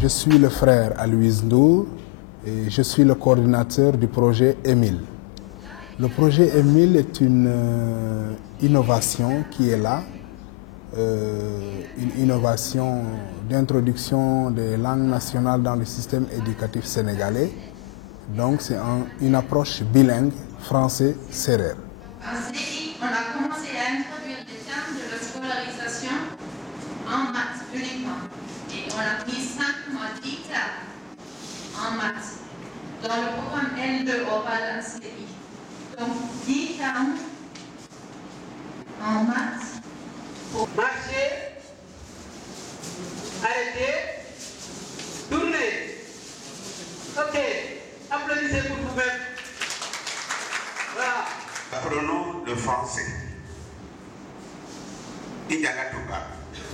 Je suis le frère Aloïs Ndour et je suis le coordinateur du projet EMIL. Le projet EMIL est une innovation qui est là, une innovation d'introduction des langues nationales dans le système éducatif sénégalais. Donc c'est une approche bilingue français-sérère. En CI, on a commencé à introduire des thèmes de la scolarisation en maths uniquement. Et on a mis 5 mois 10 thèmes en maths dans le programme L2 oral en CI. Donc 10 thèmes en maths. Marcher, arrêter, tourner. Ok, applaudissez pour vous-même. Voilà. Apprenons le français.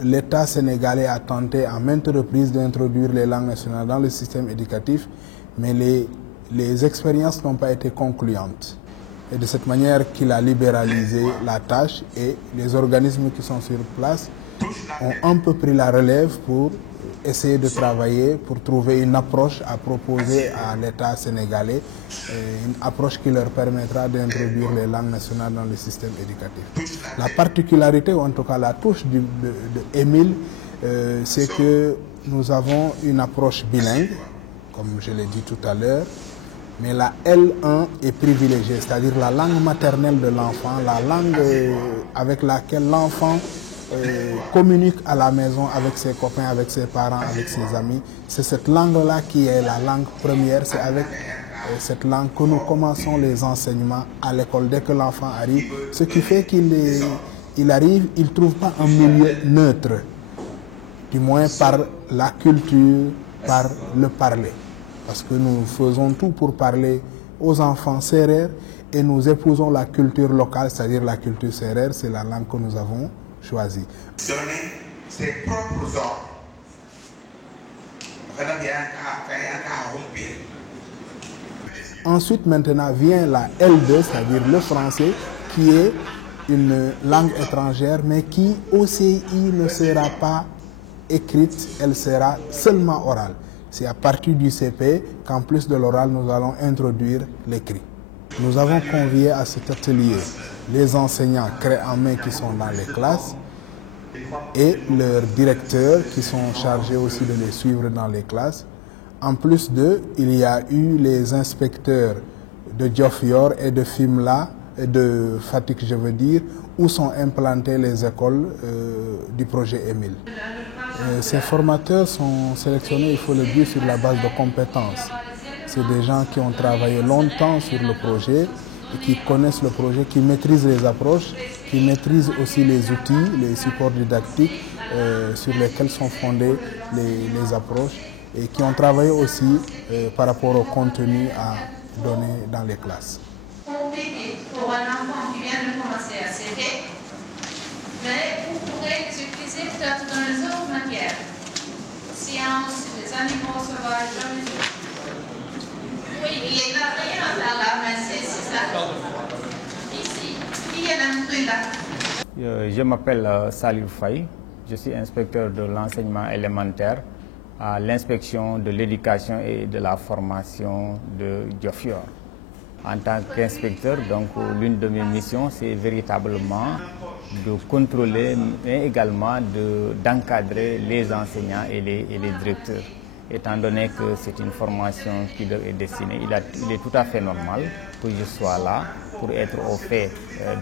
L'État sénégalais a tenté à maintes reprises d'introduire les langues nationales dans le système éducatif, mais les expériences n'ont pas été concluantes. Et de cette manière qu'il a libéralisé la tâche et les organismes qui sont sur place ont un peu pris la relève pour essayer de travailler, pour trouver une approche à proposer à l'État sénégalais, une approche qui leur permettra d'introduire les langues nationales dans le système éducatif. La particularité, ou en tout cas la touche de EMIL, c'est que nous avons une approche bilingue, comme je l'ai dit tout à l'heure, mais la L1 est privilégiée, c'est-à-dire la langue maternelle de l'enfant, la langue avec laquelle l'enfant communique à la maison avec ses copains, avec ses parents, avec ses amis. C'est cette langue-là qui est la langue première. C'est avec cette langue que nous commençons les enseignements à l'école dès que l'enfant arrive. Ce qui fait qu'il arrive, il ne trouve pas un milieu neutre, du moins par la culture, par le parler. Parce que nous faisons tout pour parler aux enfants sérères et nous épousons la culture locale, c'est-à-dire la culture sérère, c'est la langue que nous avons choisie. Donner ses propres ordres. Ensuite, maintenant, vient la L2, c'est-à-dire le français, qui est une langue étrangère, mais qui au CI ne sera pas écrite, elle sera seulement orale. C'est à partir du CP qu'en plus de l'oral, nous allons introduire l'écrit. Nous avons convié à cet atelier les enseignants clés en main qui sont dans les classes et leurs directeurs qui sont chargés aussi de les suivre dans les classes. En plus d'eux, il y a eu les inspecteurs de Diofior et de Fimela, et de Fatick je veux dire, où sont implantées les écoles du projet EMIL. Ces formateurs sont sélectionnés, il faut le dire, sur la base de compétences. C'est des gens qui ont travaillé longtemps sur le projet, et qui connaissent le projet, qui maîtrisent les approches, qui maîtrisent aussi les outils, les supports didactiques sur lesquels sont fondées les approches et qui ont travaillé aussi par rapport au contenu à donner dans les classes. Pour un enfant qui vient de commencer à CP, mais vous pourrez les utiliser peut-être dans les autres matières. Sciences, les animaux sauvages. Oui, il n'y a rien à faire là, mais c'est ça. Ici, il y a un truc là. Je m'appelle Salif Faye, je suis inspecteur de l'enseignement élémentaire à l'inspection de l'éducation et de la formation de Diofior. En tant qu'inspecteur, donc l'une de mes missions, c'est véritablement de contrôler, mais également d'encadrer les enseignants et les directeurs. Étant donné que c'est une formation qui leur est destinée, il est tout à fait normal que je sois là pour être au fait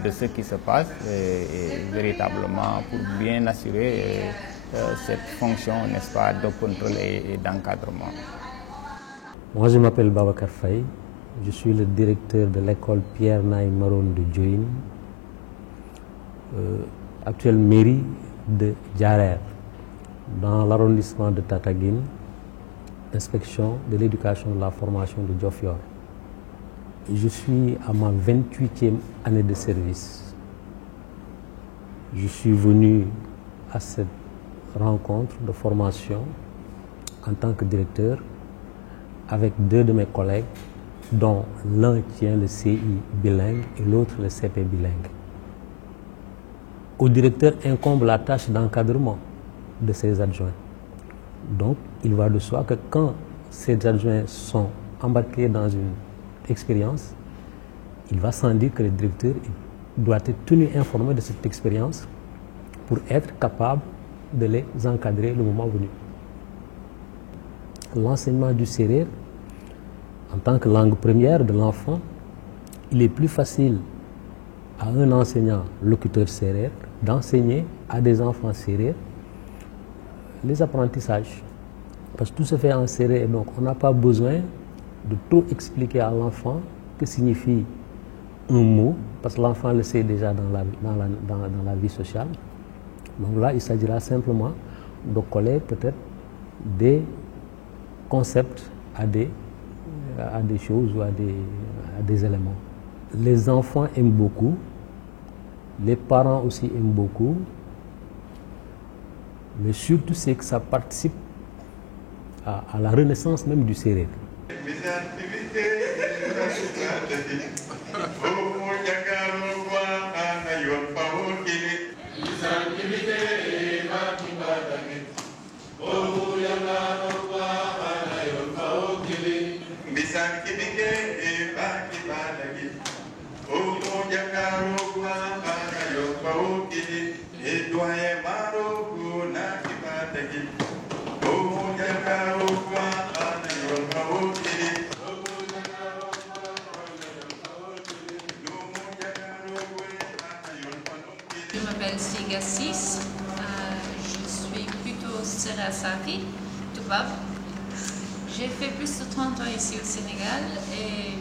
de ce qui se passe et véritablement pour bien assurer cette fonction, n'est-ce pas, de contrôle et d'encadrement. Moi, je m'appelle Babacar Faye. Je suis le directeur de l'école Pierre Naï Maron de Diohine, actuelle mairie de Diarère, dans l'arrondissement de Tataguine, inspection de l'éducation et de la formation de Diofior. Je suis à ma 28e année de service. Je suis venu à cette rencontre de formation en tant que directeur avec 2 de mes collègues, dont l'un tient le CI bilingue et l'autre le CP bilingue. Au directeur incombe la tâche d'encadrement de ses adjoints. Donc, il va de soi que quand ces adjoints sont embarqués dans une expérience, il va sans dire que le directeur doit être tenu informé de cette expérience pour être capable de les encadrer le moment venu. L'enseignement du sérère, en tant que langue première de l'enfant, il est plus facile à un enseignant locuteur sérère d'enseigner à des enfants sérères les apprentissages. Parce que tout se fait en sérère, donc on n'a pas besoin de tout expliquer à l'enfant que signifie un mot, parce que l'enfant le sait déjà dans la vie sociale. Donc là, il s'agira simplement de coller peut-être des concepts à des choses ou à des éléments. Les enfants aiment beaucoup, les parents aussi aiment beaucoup, mais surtout c'est que ça participe à la renaissance même du sérère. Je m'appelle Siga 6, je suis plutôt Serasaki, Toubab. J'ai fait plus de 30 ans ici au Sénégal et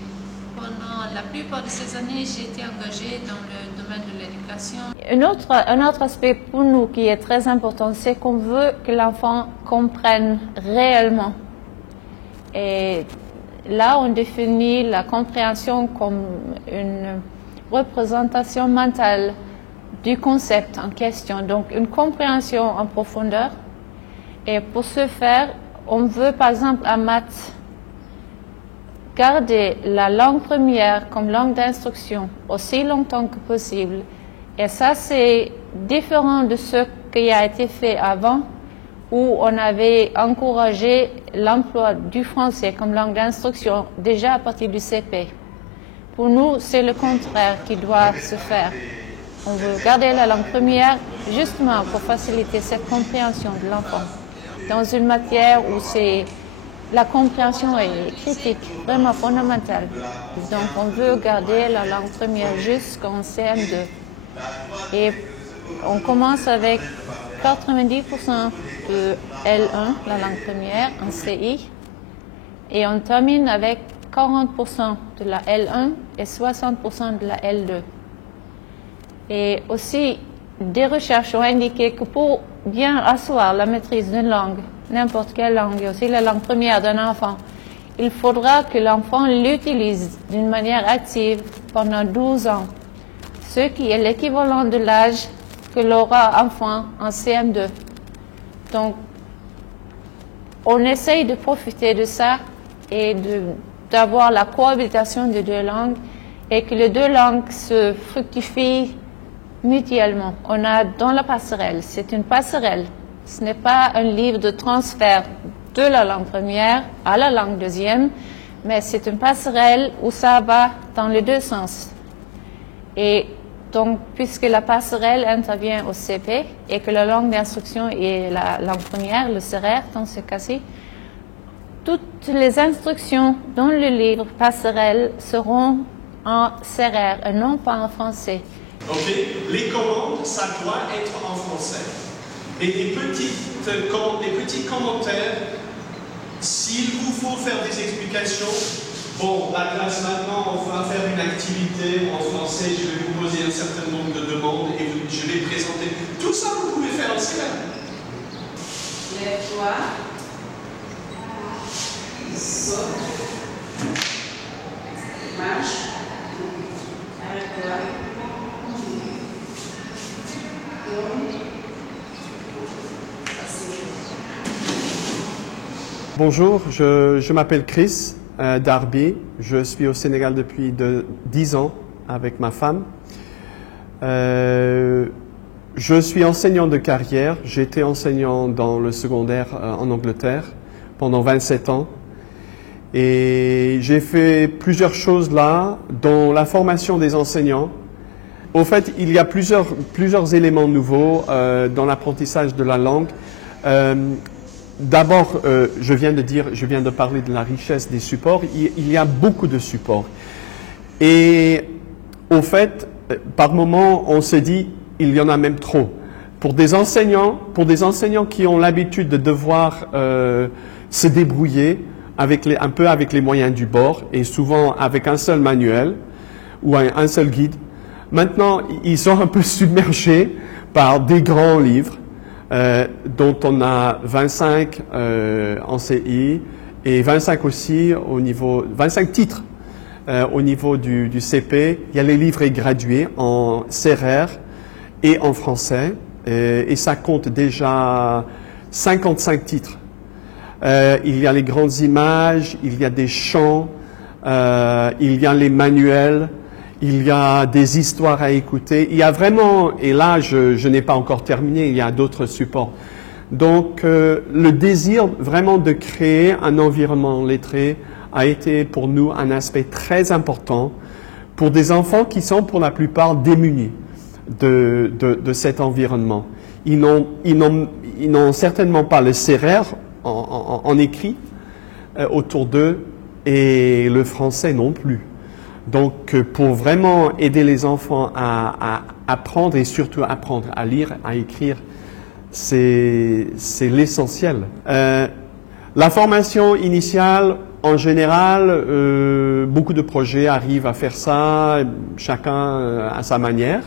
pendant la plupart de ces années, j'ai été engagée dans le domaine de l'éducation. Un autre aspect pour nous qui est très important, c'est qu'on veut que l'enfant comprenne réellement. Et là, on définit la compréhension comme une représentation mentale du concept en question, donc une compréhension en profondeur. Et pour ce faire, on veut par exemple en maths garder la langue première comme langue d'instruction aussi longtemps que possible. Et ça, c'est différent de ce qui a été fait avant, où on avait encouragé l'emploi du français comme langue d'instruction déjà à partir du CP. Pour nous, c'est le contraire qui doit se faire. On veut garder la langue première justement pour faciliter cette compréhension de l'enfant. Dans une matière où la compréhension est critique, vraiment fondamentale. Donc on veut garder la langue première jusqu'en CM2. Et on commence avec 90% de L1, la langue première, en CI. Et on termine avec 40% de la L1 et 60% de la L2. Et aussi, des recherches ont indiqué que pour bien asseoir la maîtrise d'une langue, n'importe quelle langue, et aussi la langue première d'un enfant, il faudra que l'enfant l'utilise d'une manière active pendant 12 ans, ce qui est l'équivalent de l'âge que l'aura enfant en CM2. Donc, on essaye de profiter de ça et d'avoir la cohabitation des deux langues et que les deux langues se fructifient mutuellement. On a dans la passerelle, c'est une passerelle. Ce n'est pas un livre de transfert de la langue première à la langue deuxième, mais c'est une passerelle où ça va dans les deux sens. Et donc, puisque la passerelle intervient au CP et que la langue d'instruction est la langue première, le sérère dans ce cas-ci, toutes les instructions dans le livre passerelle seront en sérère et non pas en français. Ok, les commandes, ça doit être en français. Et des petits commentaires, s'il vous faut faire des explications, bon, la classe maintenant, on va faire une activité en français, je vais vous poser un certain nombre de demandes et je vais présenter. Tout ça, vous pouvez faire en sérère. Lève-toi, saute, marche, arrête-toi. Bonjour, je m'appelle Chris Darby. Je suis au Sénégal depuis 10 ans avec ma femme. Je Je suis enseignant de carrière. J'étais enseignant dans le secondaire en Angleterre pendant 27 ans. Et j'ai fait plusieurs choses là, dont la formation des enseignants. Au fait, il y a plusieurs éléments nouveaux dans l'apprentissage de la langue. D'abord, je viens de parler de la richesse des supports. Il y a beaucoup de supports. Et au fait, par moment, on se dit, il y en a même trop. Pour des enseignants qui ont l'habitude de devoir se débrouiller un peu avec les moyens du bord et souvent avec un seul manuel ou un seul guide, maintenant, ils sont un peu submergés par des grands livres dont on a 25 en CI et 25 aussi au niveau, 25 titres au niveau du CP. Il y a les livrets gradués en CRR et en français et ça compte déjà 55 titres. Il y a les grandes images, il y a des chants, il y a les manuels, il y a des histoires à écouter. Il y a vraiment, et là je n'ai pas encore terminé, il y a d'autres supports. Donc le désir vraiment de créer un environnement lettré a été pour nous un aspect très important pour des enfants qui sont pour la plupart démunis de cet environnement. Ils n'ont certainement pas le CRR en écrit autour d'eux et le français non plus. Donc pour vraiment aider les enfants à apprendre et surtout apprendre à lire, à écrire, c'est l'essentiel. La formation initiale, en général, beaucoup de projets arrivent à faire ça, chacun à sa manière.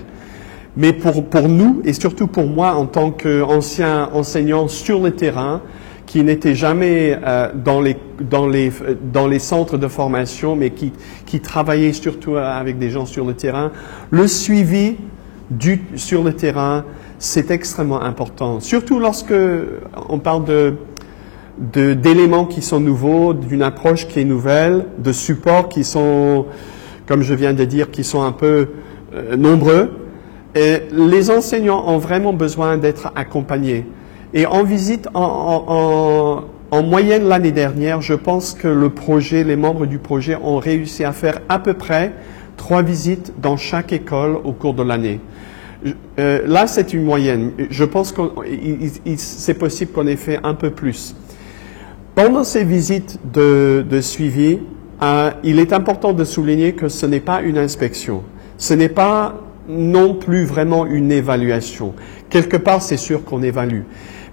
Mais pour nous, et surtout pour moi en tant qu'ancien enseignant sur le terrain, qui n'était jamais dans les centres de formation, mais qui travaillait surtout avec des gens sur le terrain, le suivi sur le terrain, c'est extrêmement important. Surtout lorsque on parle d'éléments qui sont nouveaux, d'une approche qui est nouvelle, de supports qui sont, comme je viens de dire, qui sont un peu nombreux. Et les enseignants ont vraiment besoin d'être accompagnés. Et en visite, en moyenne l'année dernière, je pense que les membres du projet ont réussi à faire à peu près 3 visites dans chaque école au cours de l'année. Là, c'est une moyenne. Je pense que c'est possible qu'on ait fait un peu plus. Pendant ces visites de suivi, il est important de souligner que ce n'est pas une inspection. Ce n'est pas non plus vraiment une évaluation. Quelque part, c'est sûr qu'on évalue.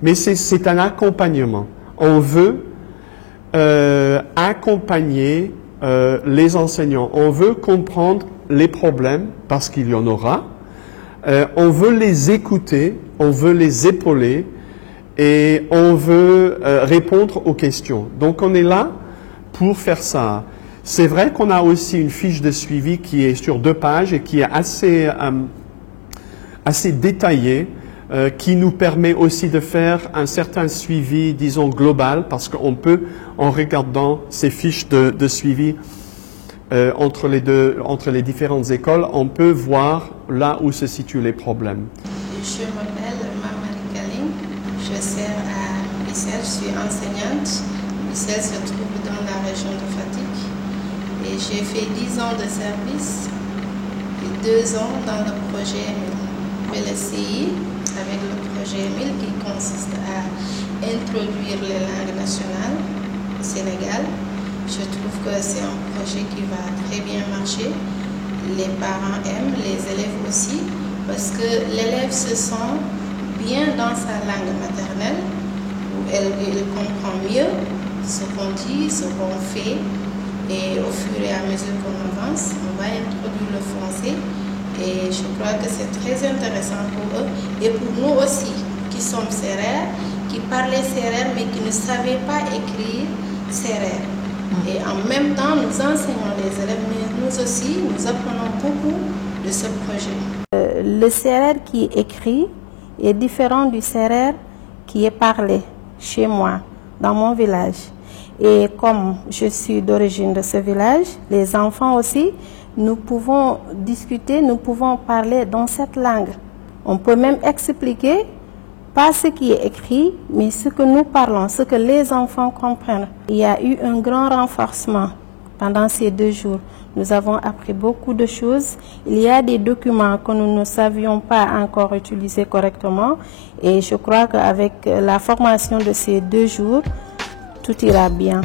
Mais c'est un accompagnement. On veut accompagner les enseignants. On veut comprendre les problèmes, parce qu'il y en aura. On veut les écouter, on veut les épauler et on veut répondre aux questions. Donc on est là pour faire ça. C'est vrai qu'on a aussi une fiche de suivi qui est sur 2 pages et qui est assez détaillée, qui nous permet aussi de faire un certain suivi, disons, global, parce qu'on peut, en regardant ces fiches de suivi entre les différentes écoles, on peut voir là où se situent les problèmes. Je m'appelle Maman Kaling, je sers à Bissel, je suis enseignante. Bissel se trouve dans la région de Fatick et j'ai fait 10 ans de service et 2 ans dans le projet MLCI, avec le projet EMIL qui consiste à introduire les langues nationales au Sénégal. Je trouve que c'est un projet qui va très bien marcher. Les parents aiment, les élèves aussi, parce que l'élève se sent bien dans sa langue maternelle, où il comprend mieux ce qu'on dit, ce qu'on fait, et au fur et à mesure qu'on avance, on va introduire le français. Et je crois que c'est très intéressant pour eux et pour nous aussi, qui sommes sérères, qui parlaient sérère mais qui ne savaient pas écrire sérère. Et en même temps, nous enseignons les élèves, mais nous aussi, nous apprenons beaucoup de ce projet. Le sérère qui est écrit est différent du sérère qui est parlé chez moi, dans mon village. Et comme je suis d'origine de ce village, les enfants aussi, nous pouvons discuter, nous pouvons parler dans cette langue On peut même expliquer, pas ce qui est écrit, mais ce que nous parlons, ce que les enfants comprennent. Il y a eu un grand renforcement pendant ces 2 jours. Nous avons appris beaucoup de choses. Il y a des documents que nous ne savions pas encore utiliser correctement. Et je crois qu'avec la formation de ces 2 jours, tout ira bien.